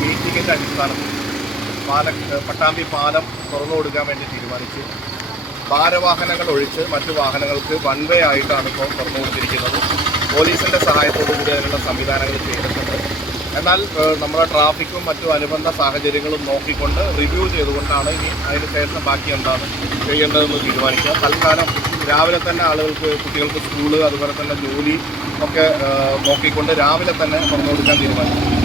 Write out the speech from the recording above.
മീറ്റിങ്ങിൻ്റെ അടിസ്ഥാനത്തിൽ പട്ടാമ്പി പാലം തുറന്നു കൊടുക്കാൻ വേണ്ടി തീരുമാനിച്ചു. ഭാരവാഹനങ്ങൾ ഒഴിച്ച് മറ്റു വാഹനങ്ങൾക്ക് വൺ വേ ആയിട്ടാണ് ഇപ്പോൾ തുറന്നു കൊടുത്തിരിക്കുന്നത്. പോലീസിൻ്റെ സഹായത്തോടുകൂടി അതിനുള്ള സംവിധാനങ്ങൾ ചെയ്തിട്ടുണ്ട്. എന്നാൽ നമ്മുടെ ട്രാഫിക്കും മറ്റു അനുബന്ധ സാഹചര്യങ്ങളും നോക്കിക്കൊണ്ട് റിവ്യൂ ചെയ്തുകൊണ്ടാണ് ഇനി അതിന് ശേഷം ബാക്കി എന്താണ് ചെയ്യേണ്ടതെന്ന് തീരുമാനിക്കുക. തൽക്കാലം രാവിലെ തന്നെ ആളുകൾക്ക്, കുട്ടികൾക്ക് സ്കൂള്, അതുപോലെ തന്നെ ജോലി ഒക്കെ നോക്കിക്കൊണ്ട് രാവിലെ തന്നെ തുറന്നു കൊടുക്കാൻ തീരുമാനിച്ചു.